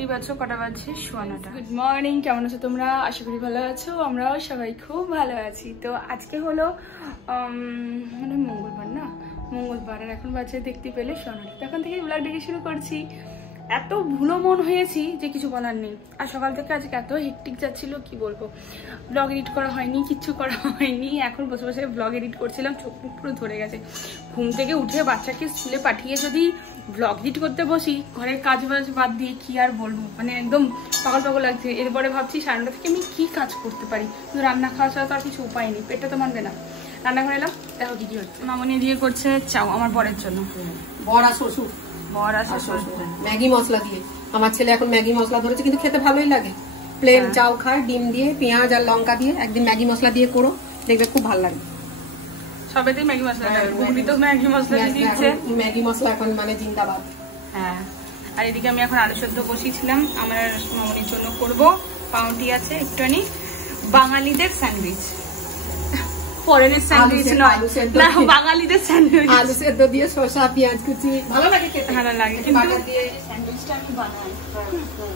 দেখতেই পাচ্ছ কটা বাজছে, 9:15। গুড মর্নিং, কেমন আছো তোমরা? আশা করি ভালো আছো, আমরাও সবাই খুব ভালো আছি। তো আজকে হলো মানে মঙ্গলবার না, মঙ্গলবার, আর এখন বাজছে দেখতে পেলে 9:15। তখন থেকে ব্লগ দেখে শুরু করছি। এত ভুলো মন হয়েছি যে কিছু বলার নেই। আর সকাল থেকে আজকে এত হেক্টিক যাচ্ছিল, কি বলবো। ব্লগ এডিট করা হয়নি, কিচ্ছু করা হয়নি। এখন বসে বসে ব্লগ এডিট করছিলাম, চোখ মুখ পুরো ধরে গেছে। ঘুম থেকে উঠে বাচ্চাকে স্কুলে পাঠিয়ে যদি ব্লগ এডিট করতে বসি, ঘরের কাজ বাজ বাদ দিয়ে কি আর বলবো, মানে একদম পাগল পাগল লাগছে। এরপরে ভাবছি 9:30 থেকে আমি কি কাজ করতে পারি, কিন্তু রান্না খাওয়া ছাড়া তো আর কিছু উপায় নেই, পেটটা তো মানবে না। রান্নাঘরে এলাম, দেখো কি হচ্ছে। মামনি দিয়ে করছে চাও আমার বরের জন্য। বর আর শ্বশুর, ম্যাগি মশলা দিয়ে। আমার ছেলে এখন ম্যাগি মশলা ধরেছে, কিন্তু খেতে ভালোই লাগে। প্লেন চাও খায়, ডিম দিয়ে, পেঁয়াজ আর লঙ্কা দিয়ে। একদিন ম্যাগি মশলা দিয়ে করো, দেখবে খুব ভালো লাগবে। সবেতেই ম্যাগি মশলা, ঘুগনি তো ম্যাগি মশলা দিচ্ছে। ম্যাগি মশলা এখন মানে জিন্দাবাদ। হ্যাঁ, আর এদিকে আমি এখন আলু সেদ্ধ বসিয়েছিলাম, আমার মামনির জন্য করব। পাউরুটি আছে একটুখানি, বাঙালিদের স্যান্ডউইচ, ফরেনের স্যান্ডউইচ নয়, না বাঙালিদের স্যান্ডউইচ। আলু সেদ্ধ দিয়ে শসা পেঁয়াজ কুচি ভালো লাগে খেতে, ভালো লাগে। কিন্তু স্যান্ডউইচটা আমি বানাই,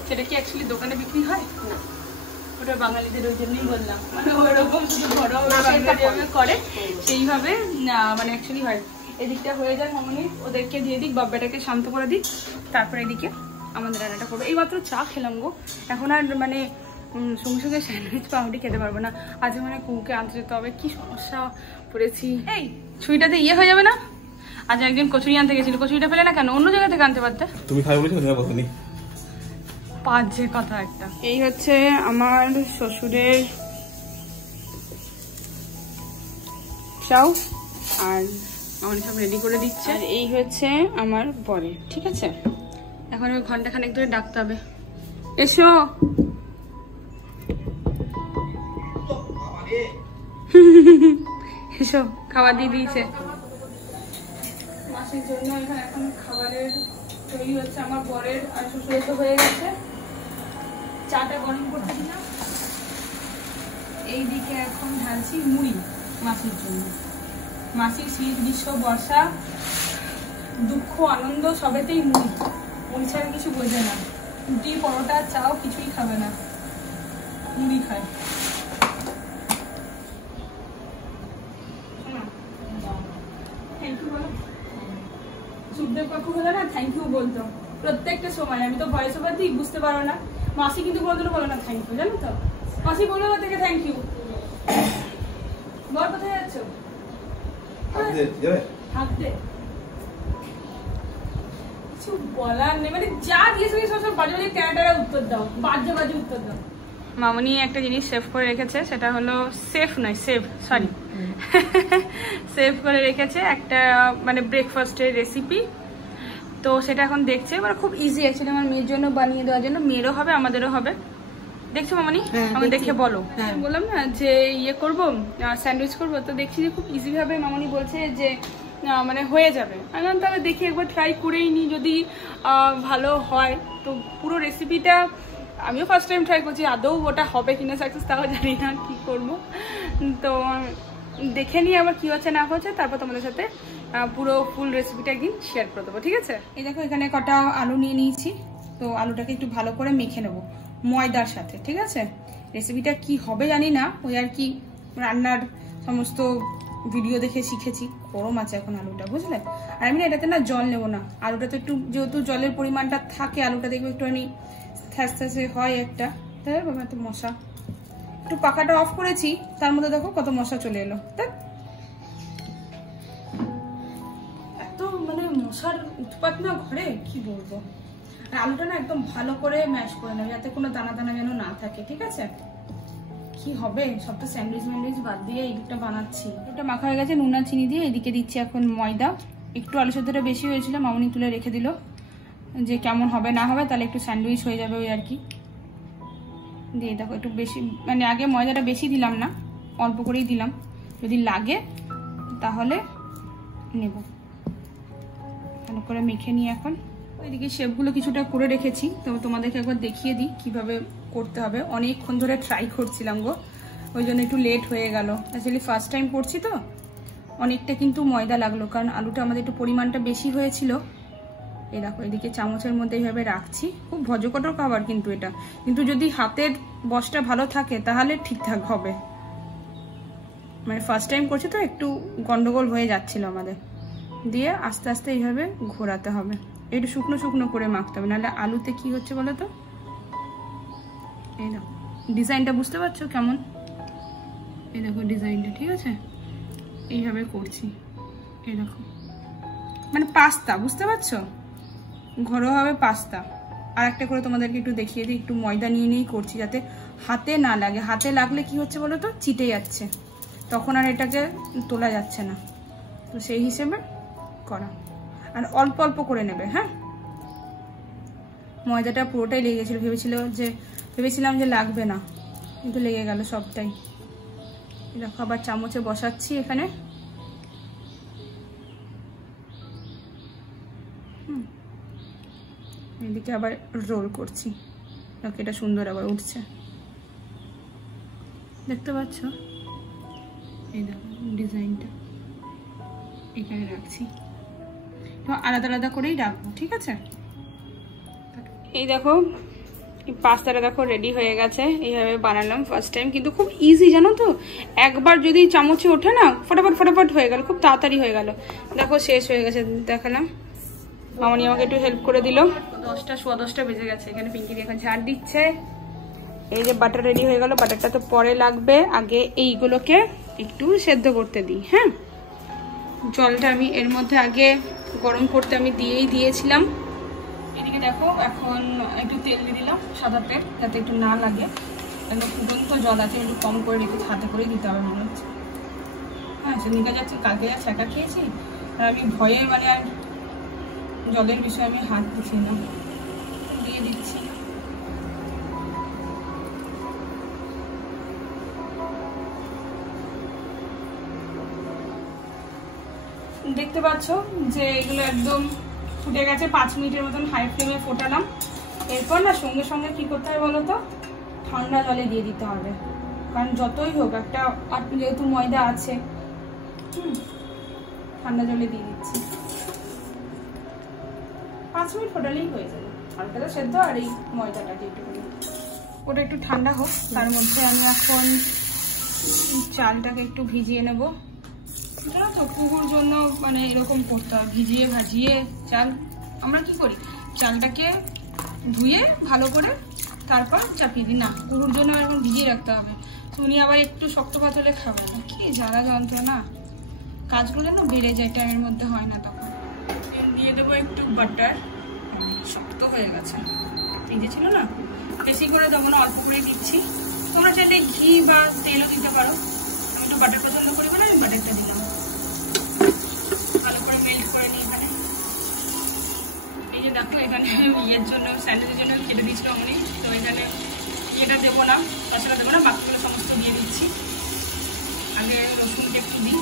সেটা কি অ্যাকচুয়ালি দোকানে বিক্রি হয় না, ওটা বাঙালিদের ওই জন্যই বললাম, মানে ওরকম শুধু ঘরোয়া করে সেইভাবে মানে অ্যাকচুয়ালি হয়। এদিকটা হয়ে যায় মামনি, ওদেরকে দিয়ে দিক, বাব্বাটাকে শান্ত করে দিক, তারপরে এদিকে আমাদের রান্নাটা করবো। এইমাত্র চা খেলাম গো, এখন আর মানে সঙ্গে সঙ্গে স্যান্ডউইচ পাউরুটি খেতে পারবো না। আজকে মানে কুকুকে আনতে যেতে হবে, কি সমস্যা পড়েছি। এই ছুরিটাতে ইয়ে হয়ে যাবে না? আজ একজন কচুরি আনতে গেছিল, কচুরিটা ফেলে না কেন, অন্য জায়গা থেকে আনতে পারতে। তুমি খাই বলেছো না, কথা নেই, বাজে কথা একটা। এই হচ্ছে আমার শ্বশুরের চাউ, আর আমার সব রেডি করে দিচ্ছে। আর এই হচ্ছে আমার বরের, ঠিক আছে। এখন ওই ঘন্টাখানেক ধরে ডাকতে হবে, এসো এসো। খাবার দিয়ে দিয়েছে মাসির জন্য। এখানে এখন খাবারের তৈরি হচ্ছে, আমার বরের আর শ্বশুরের তো হয়ে গেছে। চাটা গরম করতে দিলাম, এইদিকে এখন ঢালছি মুড়ি মাসির জন্য। মাসির শীত গ্রীষ্ম বর্ষা দুঃখ আনন্দ সবেতেই মুড়ি, মুড়ি ছাড়া কিছু বোঝে না। রুটি পরোটা চাও কিছুই খাবে না, মুড়ি খায়। সুখদেব কাকু হলো না, থ্যাংক ইউ বলতো প্রত্যেকটা সময়। আমি তো ভয়েস ওভার দিই, বুঝতে পারো না। মাসি কিন্তু কোনোদিনও বলো না থ্যাংক ইউ, জানো তো। মাসি বলো থেকে থ্যাংক ইউ। বর কোথায় যাচ্ছ? হাঁটতে। কিছু বলার নেই, মানে যা দিয়েছে সব বাজে বাজে ট্যারা উত্তর দাও, বাজে বাজে উত্তর দাও। মামনি একটা জিনিস সেভ করে রেখেছে, সেটা হলো সেফ নয় সেভ, সরি সেভ করে রেখেছে একটা মানে ব্রেকফাস্টের রেসিপি। তো সেটা এখন দেখছে, মানে খুব ইজি অ্যাকচুয়ালি আমার মেয়ের জন্য বানিয়ে দেওয়ার জন্য, মেয়েরও হবে আমাদেরও হবে। দেখছো মামনি? আমি দেখে বলো। বললাম না যে ইয়ে করবো, স্যান্ডউইচ করবো, তো দেখছি যে খুব ইজি ভাবে মামনি বলছে যে মানে হয়ে যাবে। আমি তাহলে দেখি একবার ট্রাই করেই নি, যদি ভালো হয়। তো পুরো রেসিপিটা আমিও ফার্স্ট টাইম ট্রাই করছি, আদৌ ওটা হবে কিনা সাকসেস তাও জানি না, কি করবো। তো দেখে নিয়ে আবার কি হচ্ছে না হচ্ছে, তারপর তোমাদের সাথে পুরো ফুল রেসিপিটা একদিন শেয়ার করে দেবো, ঠিক আছে। এই দেখো এখানে কটা আলু নিয়ে নিয়েছি, তো আলুটাকে একটু ভালো করে মেখে নেবো ময়দার সাথে, ঠিক আছে। রেসিপিটা কি হবে জানি না, ওই আর কি রান্নার সমস্ত ভিডিও দেখে শিখেছি। গরম আছে এখন আলুটা, বুঝলে। আর আমি না এটাতে না জল নেবো না, আলুটা তো একটু যেহেতু জলের পরিমাণটা থাকে, আলুটা দেখবো একটুখানি থ্যাসথ্যাসে হয় একটা। তাই বাবা এত মশা, একটু পাখাটা অফ করেছি, তার মধ্যে দেখো কত মশা চলে এলো। দেখ এত মানে মশার উৎপাত না ঘরে, কি বলবো। আর আলুটা না একদম ভালো করে ম্যাশ করে নেবে, যাতে কোনো দানা দানা যেন না থাকে, ঠিক আছে। কি হবে, সব তো স্যান্ডউইচ ম্যান্ডউইচ বাদ দিয়ে এইটা বানাচ্ছি। ওটা মাখা হয়ে গেছে নুন আর চিনি দিয়ে। এদিকে দিচ্ছি এখন ময়দা। একটু আলু সেদ্ধটা বেশি হয়েছিল, মামনি তুলে রেখে দিল, যে কেমন হবে না হবে, তাহলে একটু স্যান্ডউইচ হয়ে যাবে ওই আর কি। দিয়ে দেখো একটু বেশি, মানে আগে ময়দাটা বেশি দিলাম না, অল্প করেই দিলাম, যদি লাগে তাহলে নেব। ভালো করে মেখে নিয়ে এখন ওইদিকে শেপগুলো কিছুটা করে রেখেছি, তো তোমাদেরকে একবার দেখিয়ে দিই কিভাবে করতে হবে। অনেকক্ষণ ধরে ট্রাই করছিলাম গো, ওই জন্য একটু লেট হয়ে গেল। অ্যাকচুয়ালি ফার্স্ট টাইম করছি তো, অনেকটা কিন্তু ময়দা লাগলো, কারণ আলুটা আমাদের একটু পরিমাণটা বেশি হয়েছিল, এই দেখো এদিকে চামচের মধ্যে এইভাবে রাখছি। খুব ভজকটর খাবার কিন্তু এটা, কিন্তু যদি হাতের বসটা ভালো থাকে তাহলে ঠিকঠাক হবে। মানে ফার্স্ট টাইম করছি তো একটু গন্ডগোল হয়ে যাচ্ছিল আমাদের। দিয়ে আস্তে আস্তে এইভাবে ঘোরাতে হবে, একটু শুকনো শুকনো করে মাখতে হবে, নাহলে আলুতে কি হচ্ছে বলো তো। এই দেখো ডিজাইনটা বুঝতে পারছো কেমন, এই দেখো ডিজাইনটা, ঠিক আছে এইভাবে করছি। এই দেখো মানে পাস্তা, বুঝতে পারছো, ঘরোয়াভাবে পাস্তা। আর একটা করে তোমাদেরকে একটু দেখিয়ে দিই, একটু ময়দা নিয়ে নিয়েই করছি যাতে হাতে না লাগে। হাতে লাগলে কি হচ্ছে বলো তো, চিটে যাচ্ছে, তখন আর এটাকে তোলা যাচ্ছে না। তো সেই হিসেবে করা, আর অল্প অল্প করে নেবে। হ্যাঁ, ময়দাটা পুরোটাই লেগে গেছিলো, ভেবেছিলাম যে লাগবে না, কিন্তু লেগে গেল সবটাই। দেখো আবার চামচে বসাচ্ছি এখানে। এদিকে আবার রোল করছি, এটা সুন্দর আবার উঠছে, দেখতে পাচ্ছ। এই দেখো ডিজাইনটা এখানে রাখছি, আলাদা আলাদা করেই রাখবো, ঠিক আছে। এই দেখো পাস্তাটা দেখো রেডি হয়ে গেছে, এইভাবে বানালাম ফার্স্ট টাইম, কিন্তু খুব ইজি জানো তো। একবার যদি চামচে ওঠে না, ফটাফট ফটাফট হয়ে গেল, খুব তাড়াতাড়ি হয়ে গেল। দেখো শেষ হয়ে গেছে, দেখালাম। মামনি আমাকে একটু হেল্প করে দিল। 10টা বেজে গেছে, এখানে পিঙ্কি এখন ঝাড় দিচ্ছে। এই যে বাটার রেডি হয়ে গেল, বাটারটা তো পরে লাগবে, আগে এইগুলোকে একটু সেদ্ধ করতে দিই। হ্যাঁ, জলটা আমি এর মধ্যে আগে গরম করতে আমি দিয়েছিলাম। এদিকে দেখো এখন একটু তেল দিয়ে দিলাম, সাদা তেল, যাতে একটু না লাগে। ফুটন্ত জল আছে, একটু কম করে রেখে হাতে করে দিতে হবে মনে হচ্ছে। হ্যাঁ, সে নিতে যাচ্ছে, কালকে যা ছ্যাঁকা খেয়েছি, আর আমি ভয়ে মানে আর জলের বিষয়ে আমি হাত দিচ্ছি না, দিয়ে দিচ্ছি। দেখতে পাচ্ছ যে এগুলো একদম ফুটে গেছে, 5 মিনিটের মতন হাই ফ্লেমে ফোটালাম। এরপর না সঙ্গে সঙ্গে কি করতে হবে বলো তো, ঠান্ডা জলে দিয়ে দিতে হবে, কারণ যতই হোক একটা যেহেতু ময়দা আছে। ঠান্ডা জলে দিয়ে দিচ্ছি, 5 মিনিট ফোটালেই হয়ে যাবে। হালকা সেদ্ধ আর এই ময়দাটাকে একটু ওটা একটু ঠান্ডা হোক, তার মধ্যে আমি এখন চালটাকে একটু ভিজিয়ে নেব। জানো তো কুকুর জন্য মানে এরকম করতে হয়, ভিজিয়ে ভাজিয়ে চাল। আমরা কি করি, চালটাকে ধুয়ে ভালো করে তারপর চাপিয়ে দিই, না কুকুর জন্য এখন ভিজিয়ে রাখতে হবে। তো উনি আবার একটু শক্ত ভাত হলে খাবে না, কি জ্বালা যন্ত্রণা, কাজগুলো যেন বেড়ে যায়, টাইমের মধ্যে হয় না। তখন দিয়ে দেবো একটু বাটার, শক্ত হয়ে গেছে, ভিজেছিল না, বেশি করে দেবো না, অল্প করে দিচ্ছি। তোমরা চাইলে ঘি বা তেলও দিতে পারো, আমি একটু বাটার পছন্দ করি বলে আমি বাটারটা দিলাম। ভালো করে মেল্ট করে নিই এখানে। এই যে দেখো এখানে ইয়ের জন্য, স্যান্ডউইচের জন্য কেটে দিচ্ছিল অমনি, তো এখানে ইয়েটা দেবো না, মশলা দেবো না, বাকিগুলো সমস্ত দিয়ে দিচ্ছি। আগে রসুনটা একটু দিই,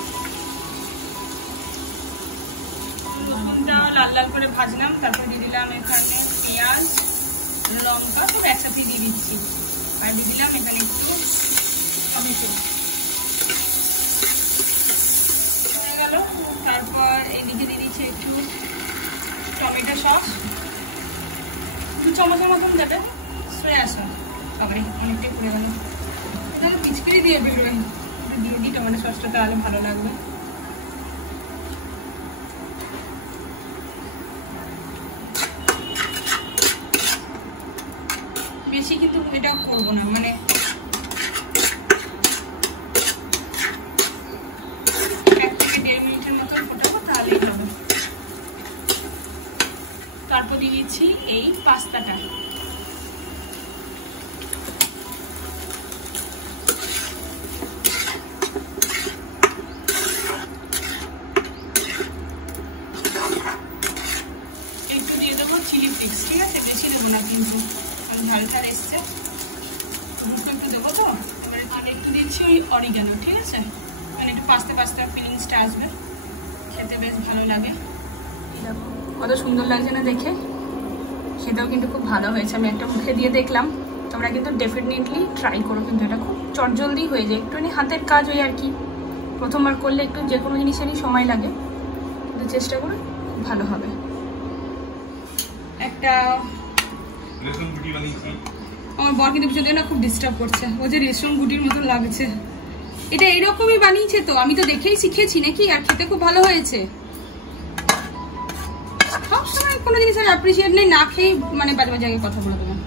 রসুনটা লাল লাল করে ভাজলাম, তারপর দিয়ে দিলাম এখানে পেঁয়াজ, লঙ্কা, সব একসাথে দিয়ে দিচ্ছি। আর দিয়ে দিলাম এখানে একটু টমেটো হয়ে গেল। তারপর এইদিকে দিয়ে দিচ্ছি একটু টমেটো সস, 2 চামচের মতন যাতে, সয়া সস। আবার অনেকটাই পড়ে গেল, পিচকিরি দিয়ে বেরোয়, দিয়ে দিই টমেটো সসটা, তাহলে ভালো লাগবে। বেশি কিন্তু এটা করবো না, মানে 1 থেকে 1.5 মিনিটের মতন ফোটাবো, তাহলেই হবে। তারপর দিয়ে দিচ্ছি এই পাস্তাটা, একটু দিয়ে দেবো চিলি ফ্লেক্স, ঠিক আছে, বেশি দেবো না কিন্তু, ঝাল ঝাল এসছে, একটু দেবো তো। আর একটু দিচ্ছি ওই অরিগানো, ঠিক আছে, মানে একটু পাস্তা পাস্তা ফিলিংসটা আসবে, খেতে বেশ ভালো লাগে। দেখো কত সুন্দর লাগছে না দেখে, সেটাও কিন্তু খুব ভালো হয়েছে। আমি একটা মুখে দিয়ে দেখলাম, তোমরা কিন্তু ডেফিনেটলি ট্রাই করো, কিন্তু এটা খুব চটজলদি হয়ে যায়, একটুখানি হাতের কাজ ওই আর কি। প্রথমবার করলে একটু যে কোনো জিনিসেরই সময় লাগে, কিন্তু চেষ্টা করো, খুব ভালো হবে। একটা আমার বর কিন্তু পিছনে না খুব ডিস্টার্ব করছে, ও যে রেশন গুটির মতো লাগছে। এটা এইরকমই বানিয়েছে তো, আমি তো দেখেই শিখেছি নাকি, আর খেতে খুব ভালো হয়েছে। সবসময় কোনো জিনিসের অ্যাপ্রিসিয়েট নেই, না খেয়ে মানে বাজে বাজে আগে কথা বলে দেবেন।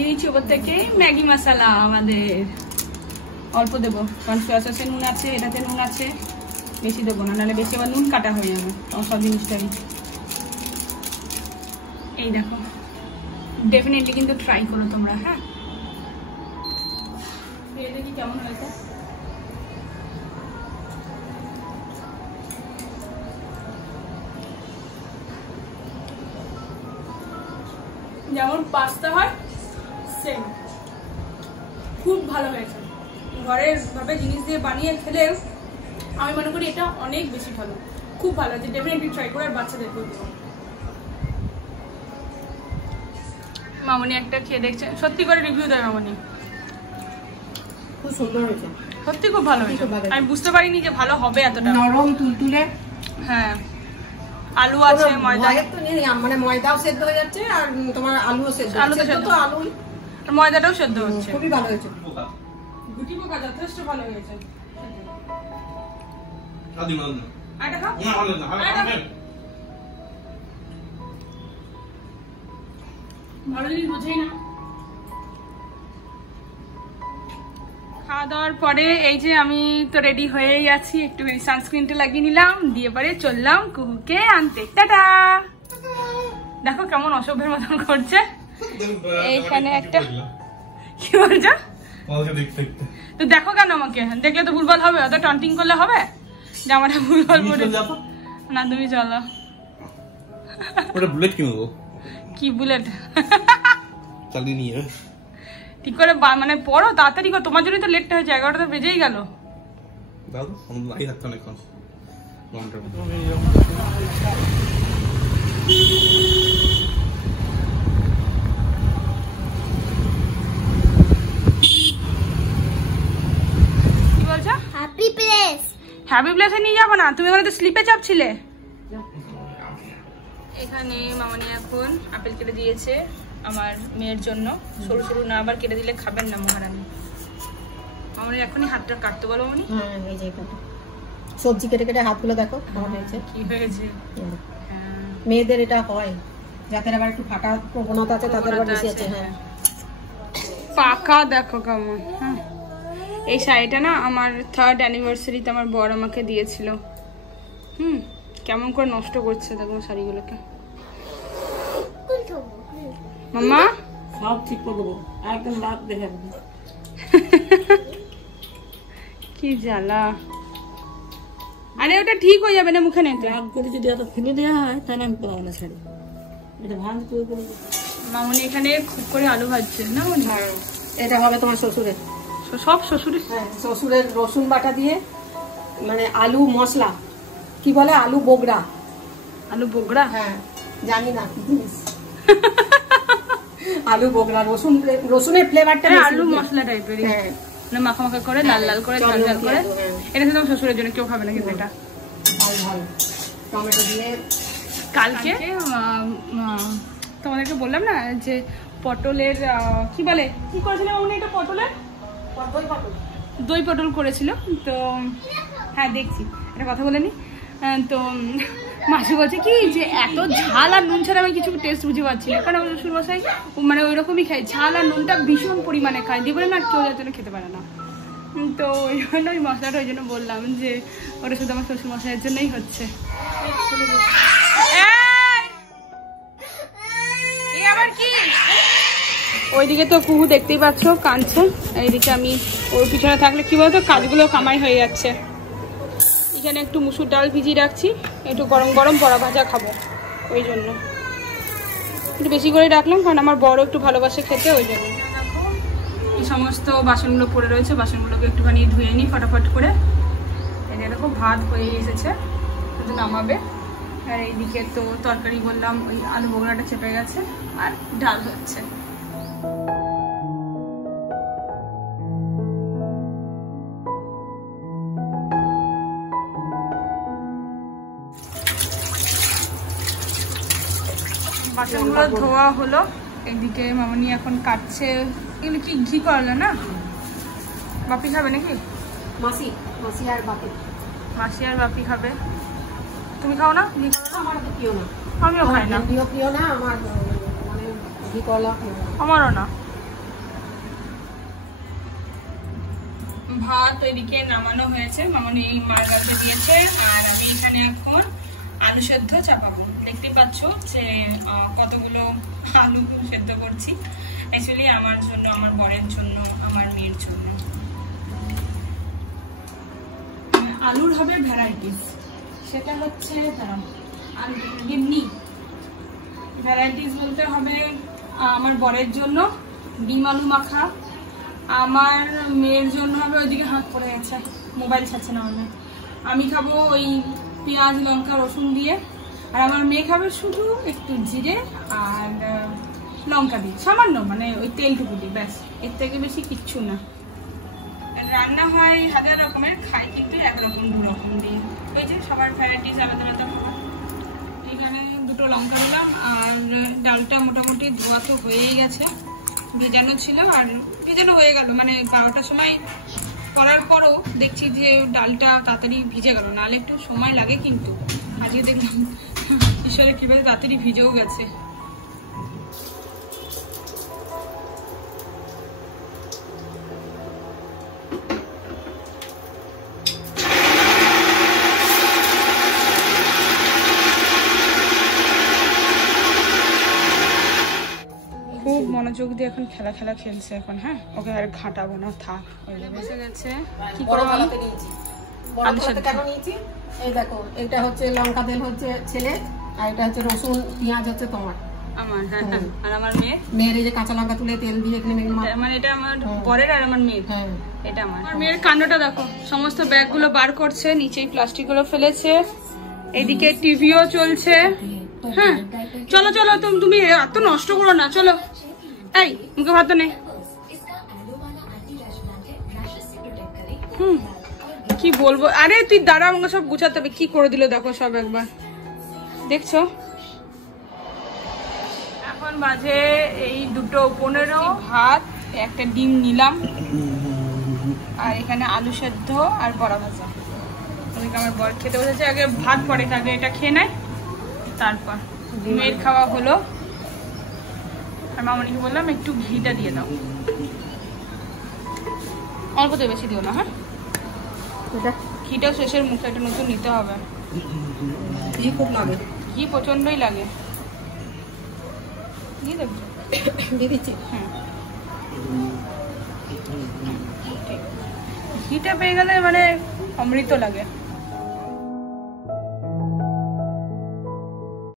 এই ওপর থেকে ম্যাগি মশলা আমাদের অল্প দেবো, কারণ সয়া সসে নুন আছে, এটাতে নুন আছে, বেশি দেবো না, নাহলে বেশি আবার নুন কাটা হয়ে যাবে সব জিনিসটাই। এই দেখো, ডেফিনেটলি কিন্তু ট্রাই করো তোমরা। হ্যাঁ, দেখি কেমন হয়েছে। যেমন পাস্তা হয় সেম, খুব ভালো হয়েছে। ঘরের ভাবে জিনিস দিয়ে বানিয়ে খেলে আমি মনে করি এটা অনেক বেশি ভালো, খুব ভালো হয়েছে। ডেফিনেটলি ট্রাই করে আর বাচ্চাদেরকেও দেবো। মামনি একটা খেয়ে দেখছে, সত্যি করে রিভিউ দেয় মামনি। খুব সুন্দর হয়েছে, সত্যি খুব ভালো হয়েছে। আমি বুঝতে পারিনি যে ভালো হবে এতটা নরম তুলতুলে। হ্যাঁ, আলু আছে, ময়দা তো নেই, মানে ময়দাও সেদ্ধ হয়ে যাচ্ছে আর তোমার আলুও সেদ্ধ, আলু তো আলু আর ময়দাটাও সেদ্ধ হচ্ছে। খুবই ভালো হয়েছে, গুটি পোকা যথেষ্ট ভালো হয়েছে। ভালো জিনিস বোঝেই না। খাওয়া দাওয়ার পরে এই যে আমি তো রেডি হয়েই আছি, একটু সানস্ক্রিনটা লাগিয়ে নিলাম, দিয়ে পরে চললাম কুহুকে আনতে। টাটা। দেখো কেমন অসভ্যের মতন করছে। এইখানে একটা কি বলছো? তো দেখো কেন, আমাকে দেখলে তো ভুলভাল হবে, অত টন্টিং করলে হবে? জামাটা ভুলভাল পরে না, তুমি চলো। বুলেট কিনবো। কি বুলেট? চালিয়ে নিয়ে ঠিক করে মানে পড়ো, তাড়াতাড়ি করো, তোমার জন্যই তো লেটটা হয়েছে, 11টা তো বেজেই গেল। দাদু লাই থাকতো না এখন ঘন্টার মতো। কি বলছো? Happy place. হ্যাপি প্লেসে নিয়ে যাবো না, তুমি ওখানে তো স্লিপে চাপছিলে। এখানে মামানি এখন আপেল কেটে দিয়েছে আমার মেয়ের জন্য, সরু সরু না, আবার কেটে দিলে খাবেন না মহারানী। মামানির এখনই হাতটা কাটতে বলো মামনি। হ্যাঁ, এই যে সবজি কেটে কেটে হাতগুলো দেখো কেমন হয়েছে, কি হয়েছে। মেয়েদের এটা হয়, যাদের আবার একটু ফাটা প্রবণতা আছে তাদের আবার বেশি আছে। হ্যাঁ, পাকা দেখো কেমন। হ্যাঁ, এই শাড়িটা না আমার 3rd অ্যানিভার্সারিতে আমার বর আমাকে দিয়েছিল। কেমন করে নষ্ট করছে দেখো শাড়িগুলোকে। মাম্মা সব ঠিক করে দেবো, একদম রাত দেখে কি জ্বালা। আরে ওটা ঠিক হয়ে যাবে না, মুখে নিতে। রাত করে যদি এত ফেলে দেওয়া হয় তাহলে আমি পাবো না শাড়ি, এটা ভাঙ করে করে। মামনি এখানে খুব করে আলু ভাজছে না? এটা হবে তোমার শ্বশুরের। সব শ্বশুরের? হ্যাঁ, শ্বশুরের রসুন বাটা দিয়ে, মানে আলু মশলা, কি বলে আলু বোগড়া। আলু বোগড়া? হ্যাঁ, জানি না কি জিনিস। আলু বোগড়া, রসুনের ফ্লেভারটা আলু মশলা টাইপের। হ্যাঁ, মানে মাখা মাখা করে, লাল লাল করে, ঝাল ঝাল করে। এটা শুধু শ্বশুরের জন্য, কেউ খাবে না কিন্তু এটা। ভালো টমেটো দিয়ে। কালকে তোমাদেরকে বললাম না যে পটলের কি বলে, কি করেছিল মামনি, এটা পটলের দই পটল করেছিল তো। হ্যাঁ দেখছি, একটা কথা বলে নি তো। মাসি বলছে কি যে এত ঝাল আর নুন ছাড়া আমি কিছু টেস্ট বুঝে পাচ্ছি না, কারণ শ্বশুর মশাই মানে ওই রকমই খাই, ঝাল আর নুনটা ভীষণ পরিমাণে খায়, দিয়ে বলে না কেউ যার জন্য খেতে পারে না। তো ওই জন্য ওই মশলাটা ওই জন্য বললাম যে ওটা শুধু আমার শ্বশুর মশাইয়ের জন্যই হচ্ছে। আবার কি ওইদিকে তো কুহু দেখতেই পাচ্ছ কাঁদছে, এইদিকে আমি ওর পিছনে থাকলে কি বলতো কাজগুলো কামাই হয়ে যাচ্ছে। এখানে একটু মুসুর ডাল ভিজিয়ে রাখছি, একটু গরম গরম বড়া ভাজা খাবো, ওই জন্য একটু বেশি করে রাখলাম, কারণ আমার বড় একটু ভালোবাসে খেতে, ওই জন্য। এই সমস্ত বাসনগুলো পড়ে রয়েছে, বাসনগুলোকে একটুখানি ধুয়ে নিই ফটাফট করে। এই দেখো ভাত হয়ে এসেছে, শুধু নামাবে। আর এইদিকে তো তরকারি বললাম, ওই আলু বোগড়াটা চেপে গেছে আর ডাল হচ্ছে। বাসনগুলো ধোয়া হলো, এদিকে মামনি এখন কাটছে। এগুলো কি ঘি করলো না? বাপি খাবে নাকি? মাসি আর বাপি। মাসি আর বাপি খাবে। তুমি খাও না? ঘি করলা? আমার তো প্রিয় না। আমিও খাই না। প্রিয় না আমার, মানে ঘি করলা আমারও না। ভাত এদিকে নামানো হয়েছে, মামনি মার গালতে দিয়েছে, আর আমি এখানে এখন আলু সেদ্ধ চাপাবো। দেখতে পাচ্ছ যে কতগুলো আলু সেদ্ধ করছি, অ্যাকচুয়ালি আমার জন্য, আমার বরের জন্য, আমার মেয়ের জন্য। আলুর হবে ভ্যারাইটিস, সেটা হচ্ছে এমনি ভ্যারাইটিস বলতে হবে আমার বরের জন্য ডিম আলু মাখা, আমার মেয়ের জন্য হবে, ওইদিকে হাত পড়ে গেছে, মোবাইল ছাড়ছে না আমার। আমি খাবো ওই পেঁয়াজ লঙ্কা রসুন দিয়ে, আর আমার মেয়ে খাবে শুধু একটু জিরে আর লঙ্কা দিয়ে, সামান্য, মানে ওই তেলটুকু দিয়ে, ব্যাস, এর থেকে বেশি কিচ্ছু না। রান্না হয় হাজার রকমের, খাই কিন্তু একরকম দুরকম দিয়ে, ওই যে সবার ভ্যারাইটিস আলাদা আলাদা। এখানে দুটো লঙ্কা দিলাম, আর ডালটা মোটামুটি ধোয়া তো হয়েই গেছে, ভেজানো ছিল, আর ভেজানো হয়ে গেল, মানে 12টার সময় করার পরও দেখছি যে ডালটা তাড়াতাড়ি ভিজে গেল, নাহলে একটু সময় লাগে, কিন্তু আজকে দেখলাম ঈশ্বরের কীভাবে তাড়াতাড়ি ভিজেও গেছে। খুব মনোযোগ দিয়ে এখন খেলা খেলছে এখন। হ্যাঁ, ওকে আর ঘাটাবো না, থাক। বসে গেছে। কি করে বড়তে নিয়েছি, বড়তে কেন নিয়েছি? এই দেখো, এটা হচ্ছে লঙ্কা তেল হচ্ছে ছেলে, আর এটা হচ্ছে রসুন পেঁয়াজ হচ্ছে তোমার, আমার। হ্যাঁ, আর আমার মেয়ের এই যে কাঁচা লঙ্কা তুলে তেল দিয়ে এখানে, মানে এটা আমার বরের আর আমার মেয়ের। হ্যাঁ, এটা আমার মেয়ের কাণ্ডটা দেখো, সমস্ত ব্যাগগুলো বার করছে, নিচেই প্লাস্টিক গুলো ফেলেছে, এদিকে টিভিও চলছে। হ্যাঁ, চলো চলো, তুমি এত নষ্ট করো না, চলো। এই মুখে ভাত নেই। কি বলবো, আরে তুই দাঁড়া, আমাকে সব গুছাতে হবে। কি করে দিল দেখো সব একবার, দেখছো? এখন বাজে এই 2:15, ভাত, একটা ডিম নিলাম, আর এখানে আলু সেদ্ধ আর বড়া ভাজা। ওদিকে আমার বর খেতে বসেছে, আগে ভাত পরে, আগে এটা খেয়ে নেয়, তারপর মেয়ের খাওয়া হলো। আর মামনিকে বললাম একটু ঘিটা দিয়ে দাও, অল্প তো, বেশি দিও না। হ্যাঁ, ঘিটাও শেষের মুখে, একটা নতুন নিতে হবে। ঘি খুব লাগে, ঘি প্রচন্ডই লাগে। দিয়ে দেবো, দিয়ে দিচ্ছি। হ্যাঁ, ঘিটা পেয়ে গেলে মানে অমৃত লাগে।